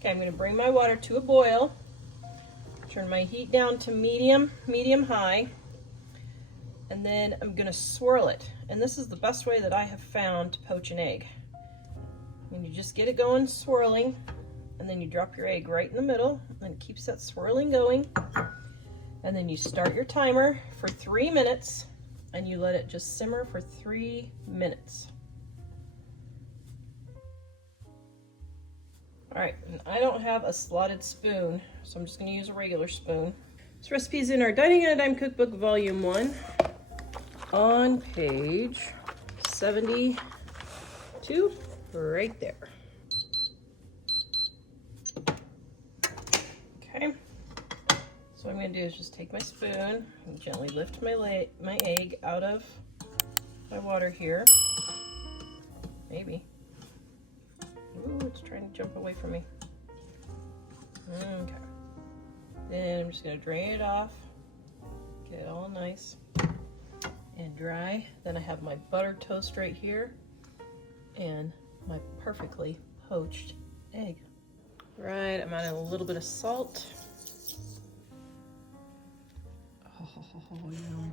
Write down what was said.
Okay, I'm going to bring my water to a boil. Turn my heat down to medium high. And then I'm going to swirl it. And this is the best way that I have found to poach an egg. And you just get it going swirling, and then you drop your egg right in the middle, and it keeps that swirling going. And then you start your timer for 3 minutes, and you let it just simmer for 3 minutes. All right, and I don't have a slotted spoon, so I'm just gonna use a regular spoon. This recipe is in our Dining on a Dime Cookbook, Volume 1, on page 72, right there. Okay, so what I'm going to do is just take my spoon and gently lift my egg out of my water here. Maybe. Ooh, it's trying to jump away from me. Okay. Then I'm just going to drain it off, get it all nice and dry. Then I have my butter toast right here and my perfectly poached egg. Right, I'm adding a little bit of salt. Oh, yum.